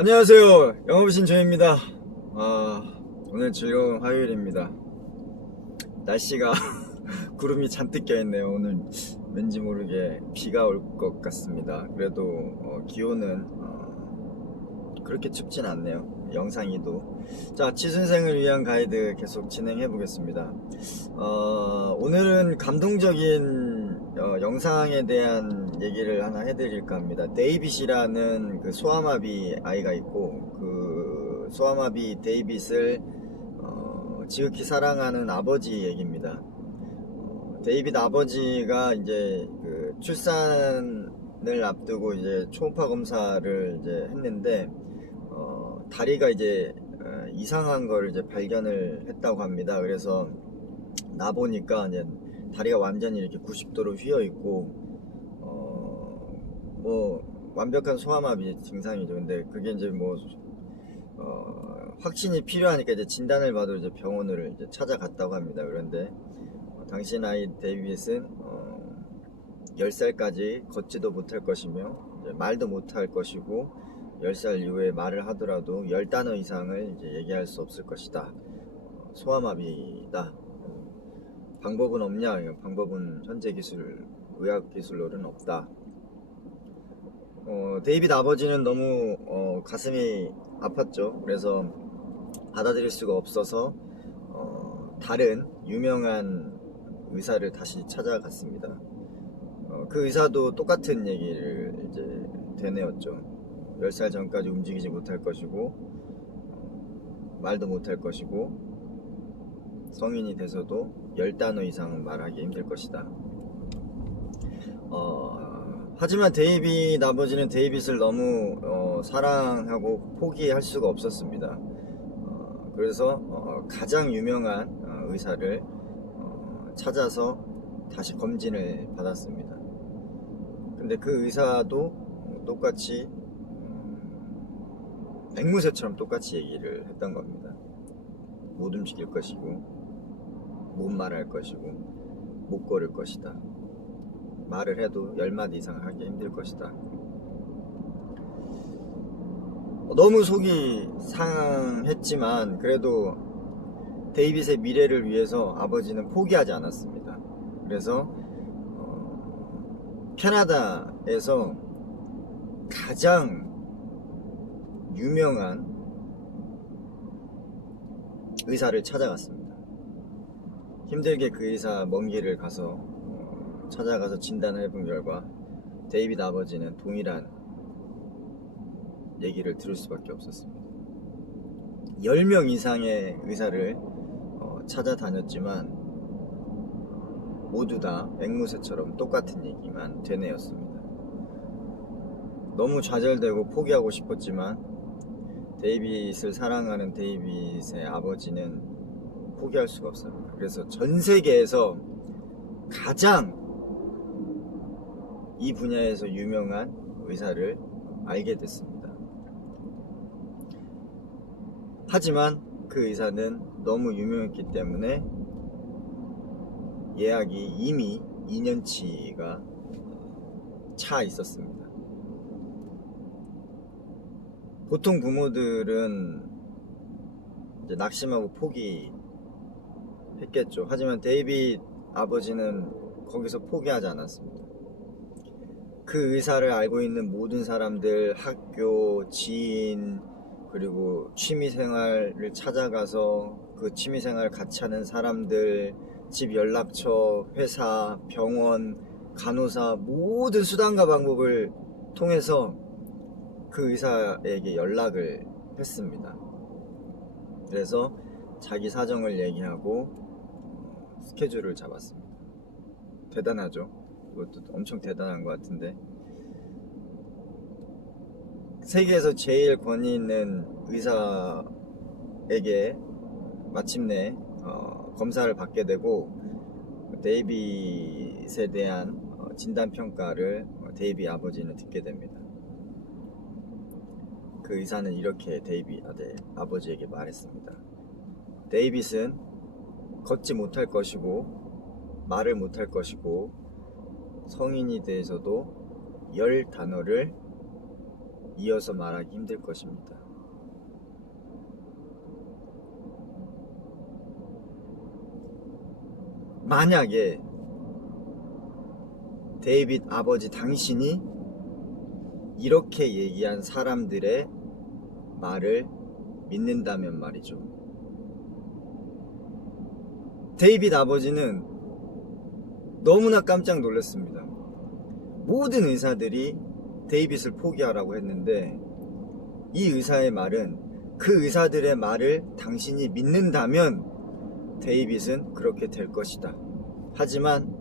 안녕하세요. 영업신 조입니다. 오늘 즐거운 화요일입니다. 날씨가 구름이 잔뜩 껴있네요. 오늘 왠지 모르게 비가 올 것 같습니다. 그래도 기온은 그렇게 춥진 않네요. 영상이도. 자, 취준생을 위한 가이드 계속 진행해 보겠습니다. 오늘은 감동적인 영상에 대한 얘기를 하나 해드릴까 합니다. 데이빗이라는 그 소아마비 아이가 있고, 그 소아마비 데이빗을 지극히 사랑하는 아버지 얘기입니다. 데이빗 아버지가 이제 그 출산을 앞두고 이제 초음파 검사를 이제 했는데 다리가 이제 이상한 거를 이제 발견을 했다고 합니다. 그래서 나 보니까 이제 다리가 완전히 이렇게 90도로 휘어 있고 뭐 완벽한 소아마비 증상이죠. 근데 그게 이제 뭐 확신이 필요하니까 이제 진단을 받으러 이제 병원을 이제 찾아갔다고 합니다. 그런데 당신 아이 데이빗은 10살까지 걷지도 못할 것이며 말도 못할 것이고 10살 이후에 말을 하더라도 10단어 이상을 이제 얘기할 수 없을 것이다. 소아마비다. 방법은 없냐? 방법은 현재 기술, 의학 기술로는 없다. 데이빗 아버지는 너무 가슴이 아팠죠. 그래서 받아들일 수가 없어서 다른 유명한 의사를 다시 찾아갔습니다. 그 의사도 똑같은 얘기를 이제 되뇌었죠. 10살 전까지 움직이지 못할 것이고 말도 못할 것이고 성인이 돼서도 10단어 이상은 말하기 힘들 것이다. 하지만 데이빗 아버지는 데이빗을 너무 사랑하고 포기할 수가 없었습니다. 그래서 가장 유명한 의사를 찾아서 다시 검진을 받았습니다. 근데 그 의사도 똑같이 앵무새처럼 똑같이 얘기를 했던 겁니다. 못 움직일 것이고 못 말할 것이고 못 걸을 것이다. 말을 해도 10마디 이상 하기 힘들 것이다. 너무 속이 상했지만 그래도 데이빗의 미래를 위해서 아버지는 포기하지 않았습니다. 그래서 캐나다에서 가장 유명한 의사를 찾아갔습니다. 힘들게 그 의사 먼 길을 가서 찾아가서 진단을 해본 결과 데이빗 아버지는 동일한 얘기를 들을 수밖에 없었습니다. 10명 이상의 의사를 찾아다녔지만 모두 다 앵무새처럼 똑같은 얘기만 되뇌었습니다. 너무 좌절되고 포기하고 싶었지만 데이빗을 사랑하는 데이빗의 아버지는 포기할 수가 없습니다. 그래서 전 세계에서 가장 이 분야에서 유명한 의사를 알게 됐습니다. 하지만 그 의사는 너무 유명했기 때문에 예약이 이미 2년치가 차 있었습니다. 보통 부모들은 이제 낙심하고 포기했겠죠. 하지만 데이빗 아버지는 거기서 포기하지 않았습니다. 그 의사를 알고 있는 모든 사람들, 학교, 지인, 그리고 취미생활을 찾아가서 그 취미생활을 같이 하는 사람들, 집 연락처, 회사, 병원, 간호사 모든 수단과 방법을 통해서 그 의사에게 연락을 했습니다. 그래서 자기 사정을 얘기하고 스케줄을 잡았습니다. 대단하죠? 이것도 엄청 대단한 것 같은데 세계에서 제일 권위 있는 의사에게 마침내 검사를 받게 되고 데이빗에 대한 진단평가를 데이빗 아버지는 듣게 됩니다. 그 의사는 이렇게 데이빗 아버지에게 말했습니다. 데이빗은 걷지 못할 것이고 말을 못할 것이고 성인이 돼서도 10단어를 이어서 말하기 힘들 것입니다. 만약에 데이빗 아버지 당신이 이렇게 얘기한 사람들의 말을 믿는다면 말이죠. 데이빗 아버지는 너무나 깜짝 놀랐습니다. 모든 의사들이 데이빗을 포기하라고 했는데 이 의사의 말은 그 의사들의 말을 당신이 믿는다면 데이빗은 그렇게 될 것이다. 하지만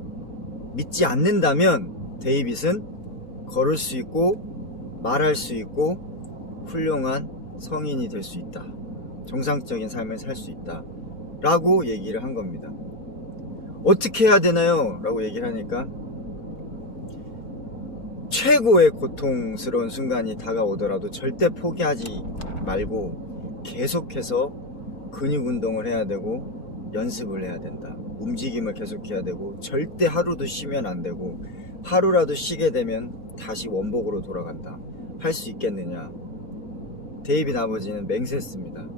믿지 않는다면 데이빗은 걸을 수 있고 말할 수 있고 훌륭한 성인이 될 수 있다. 정상적인 삶을 살 수 있다. 라고 얘기를 한 겁니다. 어떻게 해야 되나요? 라고 얘기를 하니까 최고의 고통스러운 순간이 다가오더라도 절대 포기하지 말고 계속해서 근육 운동을 해야 되고 연습을 해야 된다. 움직임을 계속해야 되고 절대 하루도 쉬면 안 되고 하루라도 쉬게 되면 다시 원복으로 돌아간다. 할 수 있겠느냐? 데이빗 아버지는 맹세했습니다.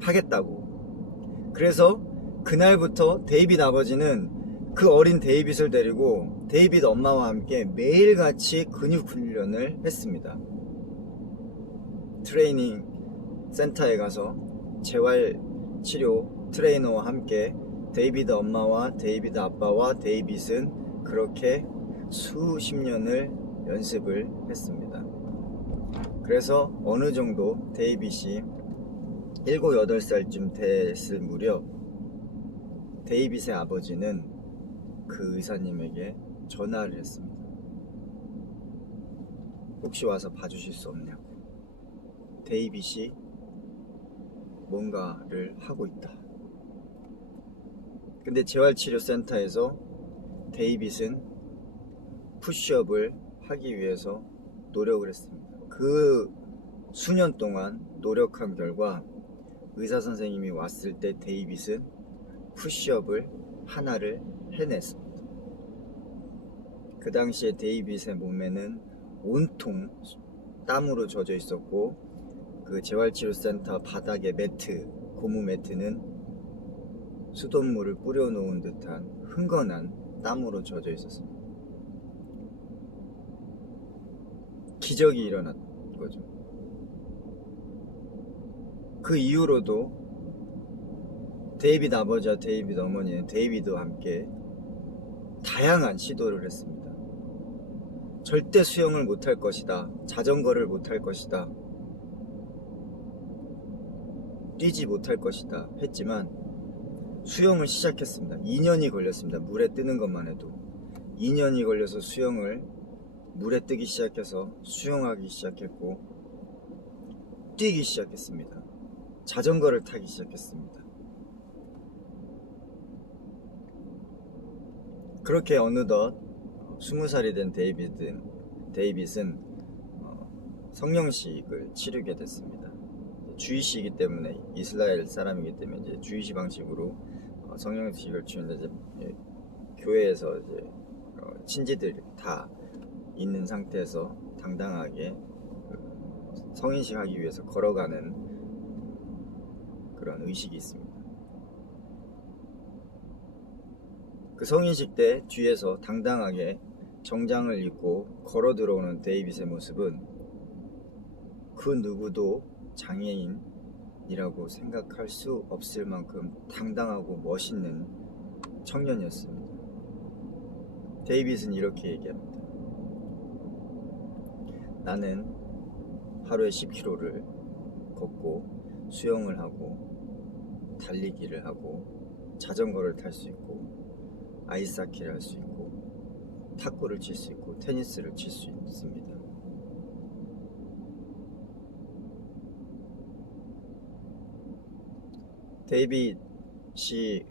하겠다고. 그래서 그날부터 데이빗 아버지는 그 어린 데이빗을 데리고 데이빗 엄마와 함께 매일같이 근육 훈련을 했습니다. 트레이닝 센터에 가서 재활치료 트레이너와 함께 데이빗 엄마와 데이빗 아빠와 데이빗은 그렇게 수십 년을 연습을 했습니다. 그래서 어느 정도 데이빗이 7, 8살쯤 됐을 무렵 데이빗의 아버지는 그 의사님에게 전화를 했습니다. 혹시 와서 봐주실 수 없냐고. 데이빗이 뭔가를 하고 있다. 근데 재활치료센터에서 데이빗은 푸시업을 하기 위해서 노력을 했습니다. 그 수년 동안 노력한 결과 의사 선생님이 왔을 때 데이빗은 푸시업을 하나를 해냈습니다. 그 당시에 데이빗의 몸에는 온통 땀으로 젖어 있었고 그 재활치료센터 바닥의 매트, 고무 매트는 수돗물을 뿌려놓은 듯한 흥건한 땀으로 젖어 있었습니다. 기적이 일어난 거죠. 그 이후로도 데이빗 아버지와 데이빗 어머니는 데이빗과 함께 다양한 시도를 했습니다. 절대 수영을 못할 것이다. 자전거를 못할 것이다. 뛰지 못할 것이다. 했지만 수영을 시작했습니다. 2년이 걸렸습니다. 물에 뜨는 것만 해도 2년이 걸려서 수영을 물에 뜨기 시작해서 수영하기 시작했고 뛰기 시작했습니다. 자전거를 타기 시작했습니다. 그렇게 어느덧 20살이 된 데이빗은 성령식을 치르게 됐습니다. 주이시이기 때문에 이스라엘 사람이기 때문에 이제 주이시 방식으로 성령식을 치는데 이제 교회에서 이제 친지들 다 있는 상태에서 당당하게 성인식 하기 위해서 걸어가는 그런 의식이 있습니다. 그 성인식 때 뒤에서 당당하게 정장을 입고 걸어 들어오는 데이빗의 모습은 그 누구도 장애인이라고 생각할 수 없을 만큼 당당하고 멋있는 청년이었습니다. 데이빗은 이렇게 얘기합니다. 나는 하루에 10km를 걷고 수영을 하고 달리기를 하고 자전거를 탈 수 있고 아이스하키를 할 수 있고 탁구를 칠 수 있고 테니스를 칠 수 있습니다. 데이빗이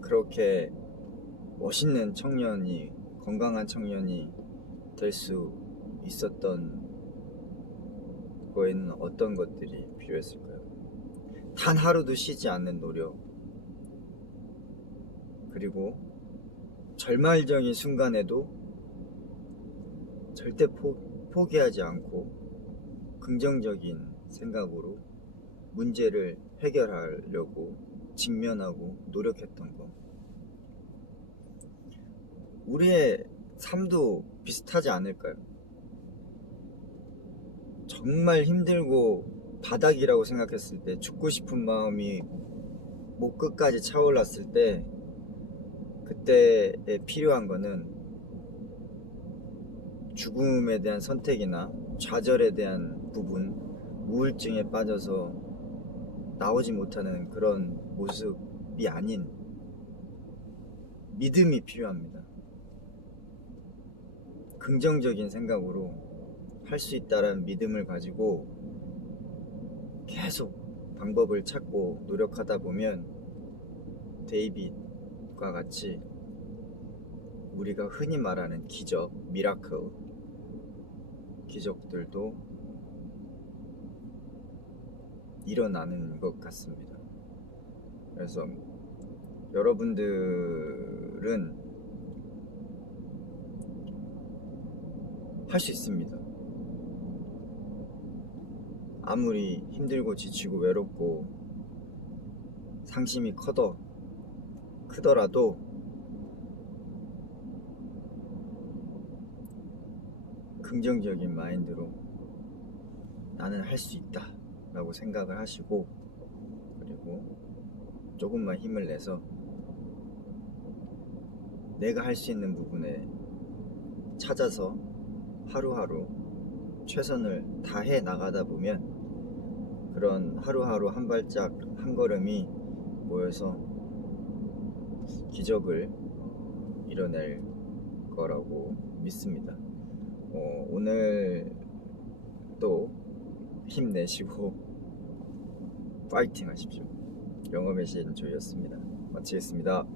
그렇게 멋있는 청년이 건강한 청년이 될 수 있었던 거에는 어떤 것들이 필요했을까요? 단 하루도 쉬지 않는 노력, 그리고 절망적인 순간에도 절대 포기하지 않고 긍정적인 생각으로 문제를 해결하려고 직면하고 노력했던 거. 우리의 삶도 비슷하지 않을까요? 정말 힘들고 바닥이라고 생각했을 때, 죽고 싶은 마음이 목 끝까지 차올랐을 때, 그때에 필요한 거는 죽음에 대한 선택이나 좌절에 대한 부분, 우울증에 빠져서 나오지 못하는 그런 모습이 아닌 믿음이 필요합니다. 긍정적인 생각으로 할 수 있다는 믿음을 가지고 계속 방법을 찾고 노력하다 보면 데이빗과 같이 우리가 흔히 말하는 기적, 미라클, 기적들도 일어나는 것 같습니다. 그래서 여러분들은 할 수 있습니다. 아무리 힘들고 지치고 외롭고 상심이 크더라도 긍정적인 마인드로 나는 할 수 있다 라고 생각을 하시고, 그리고 조금만 힘을 내서 내가 할 수 있는 부분에 찾아서 하루하루 최선을 다해 나가다 보면 그런 하루하루 한 발짝 한 걸음이 모여서 기적을 이뤄낼 거라고 믿습니다. 오늘 또 힘내시고 파이팅 하십시오. 영어의 신 조이였습니다. 마치겠습니다.